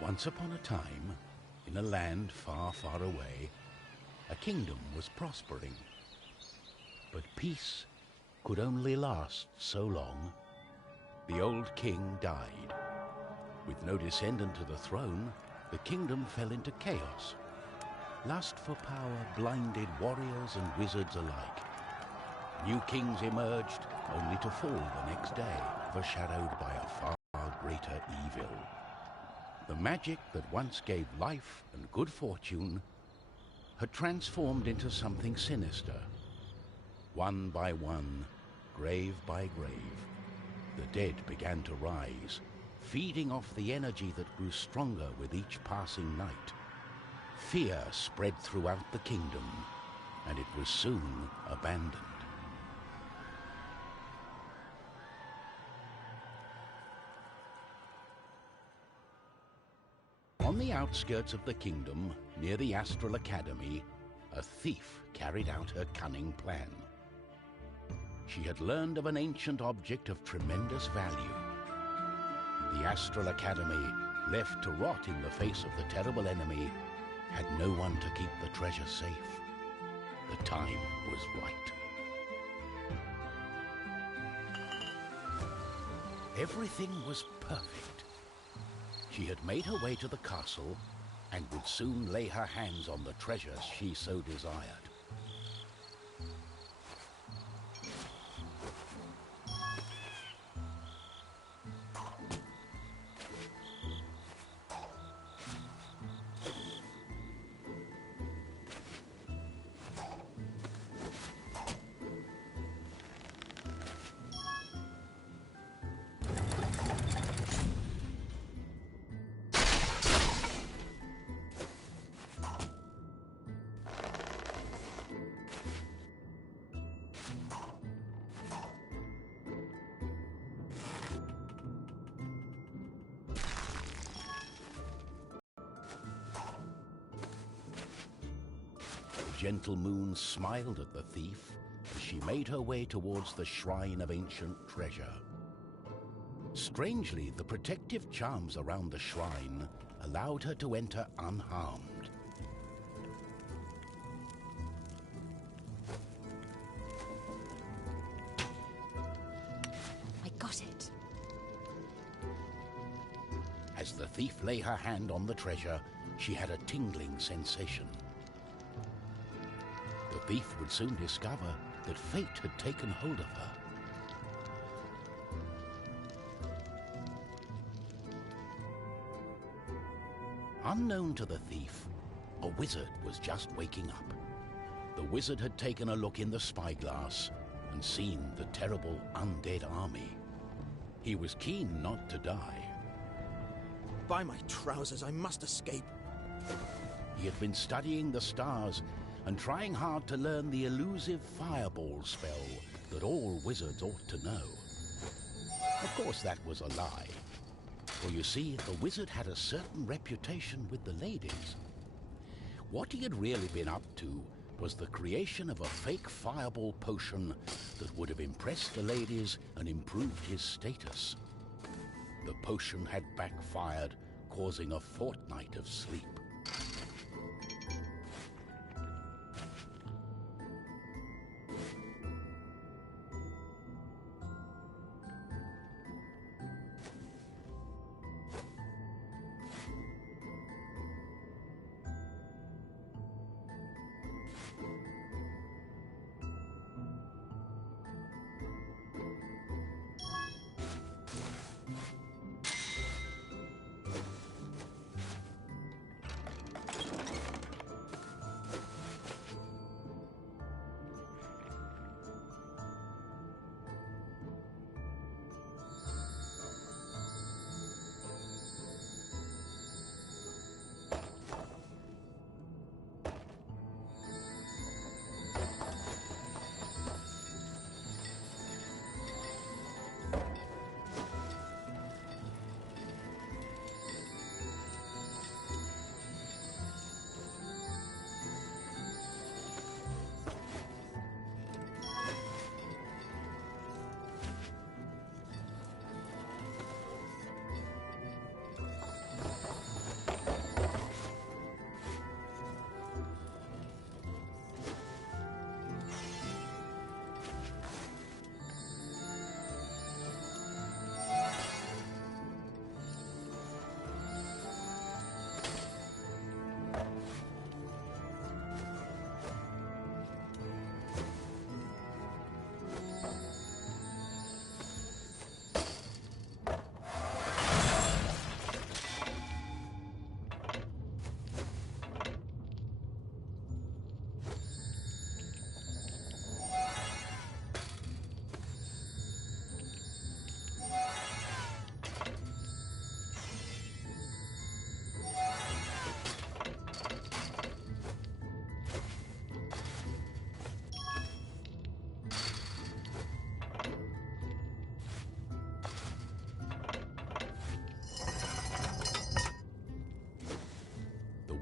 Once upon a time, in a land far, far away, a kingdom was prospering. But peace could only last so long. The old king died. With no descendant to the throne, the kingdom fell into chaos. Lust for power blinded warriors and wizards alike. New kings emerged, only to fall the next day, overshadowed by a far greater evil. The magic that once gave life and good fortune had transformed into something sinister. One by one, grave by grave, the dead began to rise, feeding off the energy that grew stronger with each passing night. Fear spread throughout the kingdom, and it was soon abandoned. On the outskirts of the kingdom, near the Astral Academy, a thief carried out her cunning plan. She had learned of an ancient object of tremendous value. The Astral Academy, left to rot in the face of the terrible enemy, had no one to keep the treasure safe. The time was right. Everything was perfect. She had made her way to the castle and would soon lay her hands on the treasures she so desired. The gentle moon smiled at the thief as she made her way towards the shrine of ancient treasure. Strangely, the protective charms around the shrine allowed her to enter unharmed. I got it. As the thief lay her hand on the treasure, she had a tingling sensation. The thief would soon discover that fate had taken hold of her. Unknown to the thief, a wizard was just waking up. The wizard had taken a look in the spyglass and seen the terrible undead army. He was keen not to die. By my trousers, I must escape. He had been studying the stars and trying hard to learn the elusive fireball spell that all wizards ought to know. Of course, that was a lie. For you see, the wizard had a certain reputation with the ladies. What he had really been up to was the creation of a fake fireball potion that would have impressed the ladies and improved his status. The potion had backfired, causing a fortnight of sleep.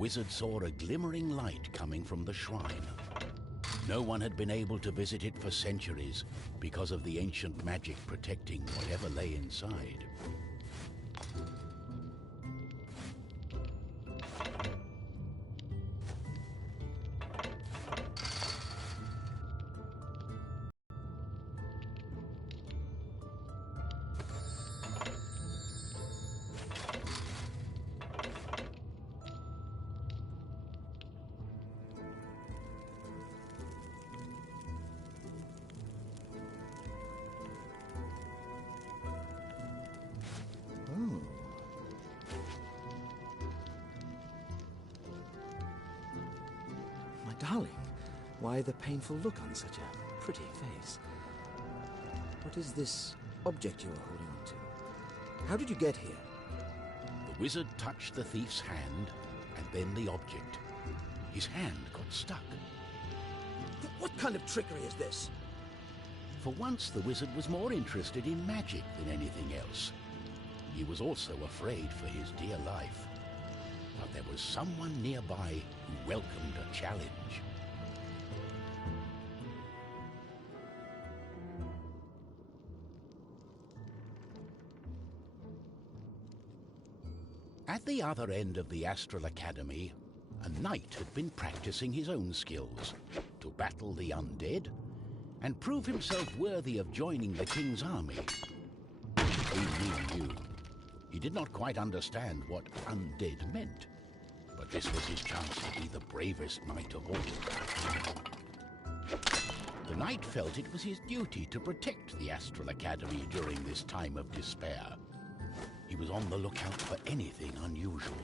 wizard saw a glimmering light coming from the shrine. No one had been able to visit it for centuries because of the ancient magic protecting whatever lay inside. Darling, why the painful look on such a pretty face? What is this object you are holding on to? How did you get here? The wizard touched the thief's hand, and then the object. His hand got stuck. What kind of trickery is this? For once, the wizard was more interested in magic than anything else. He was also afraid for his dear life. But there was someone nearby who welcomed a challenge. At the other end of the Astral Academy, a knight had been practicing his own skills to battle the undead and prove himself worthy of joining the king's army. He knew. He did not quite understand what undead meant, but this was his chance to be the bravest knight of all. The knight felt it was his duty to protect the Astral Academy during this time of despair. He was on the lookout for anything unusual.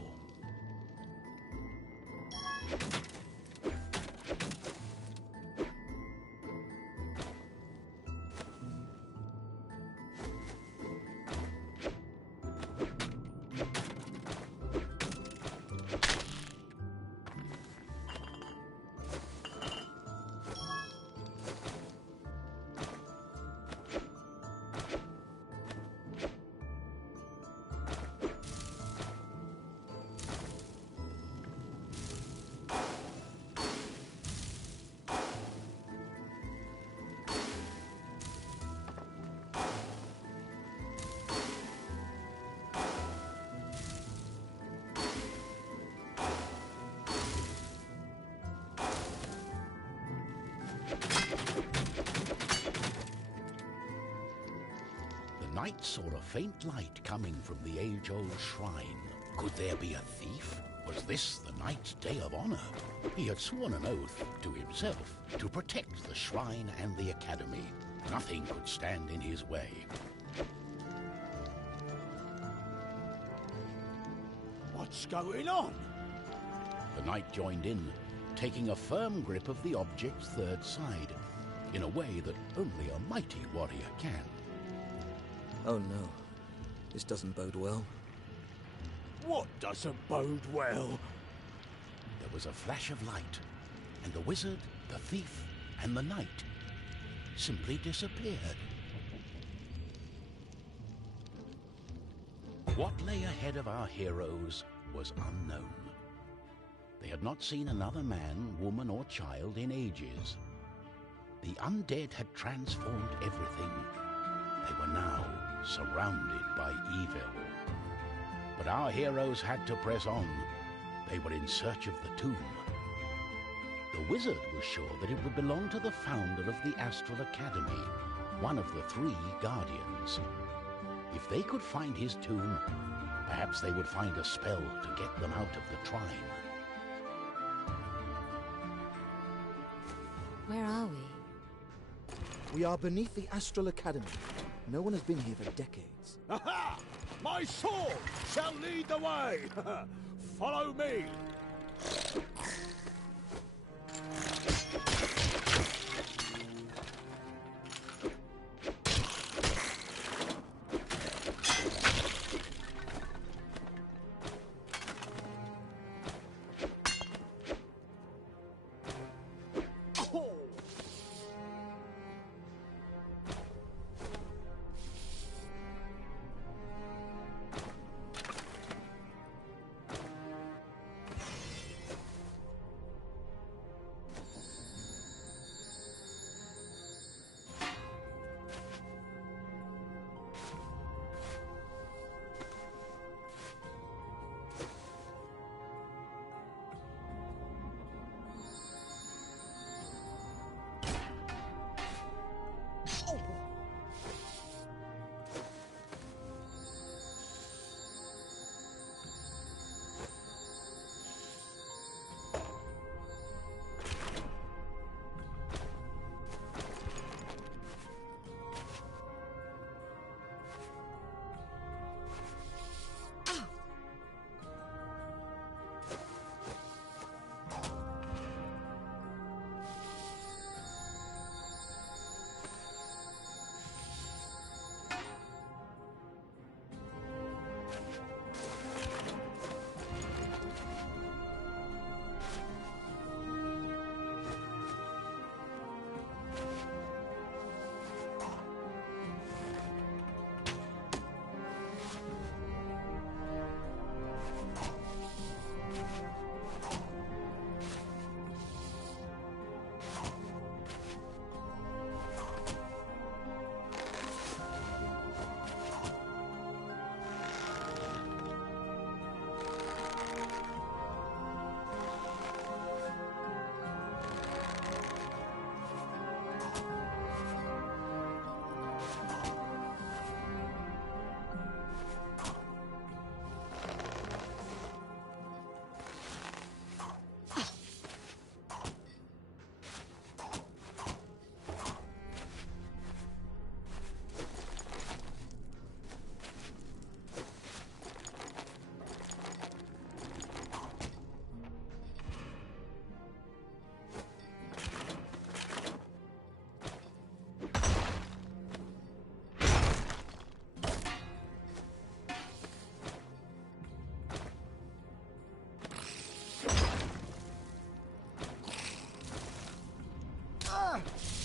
The knight saw a faint light coming from the age-old shrine. Could there be a thief? Was this the knight's day of honor? He had sworn an oath to himself to protect the shrine and the academy. Nothing could stand in his way. What's going on? The knight joined in, taking a firm grip of the object's third side, in a way that only a mighty warrior can. Oh no, this doesn't bode well. What doesn't bode well? There was a flash of light, and the wizard, the thief, and the knight simply disappeared. What lay ahead of our heroes was unknown. They had not seen another man, woman, or child in ages. The undead had transformed everything. They were now surrounded by evil. But our heroes had to press on. They were in search of the tomb. The wizard was sure that it would belong to the founder of the Astral Academy, one of the 3 guardians. If they could find his tomb, perhaps they would find a spell to get them out of the trine. Where are we? We are beneath the Astral Academy. No one has been here for decades. Aha! My sword shall lead the way! Follow me! Ah!